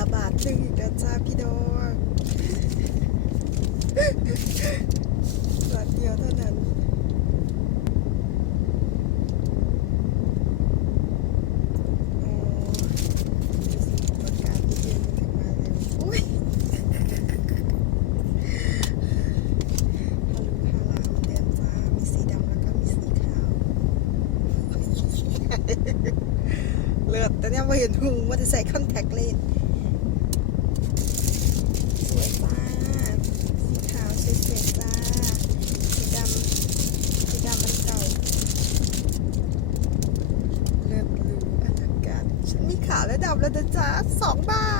จ้าพี่ดอกหลักเดียวเท่านั้นโอ้สิประกาศที่เย็นถึงมาเร็วอุ้ยฮัลโหลฮาลาเหมือนเดิมจ้ามีสีดำแล้วก็มีสีขาวเลือดแต่เนี่ยมาเห็นหูว่าจะใส่คอนแทคเลนส์วยจ้า สีขาวสวยๆจ้า สีดำ สีดำมันเก่า เลิศหรูอลังการฉันมี ขาวและดำแล้วนะจ๊ะสองบาท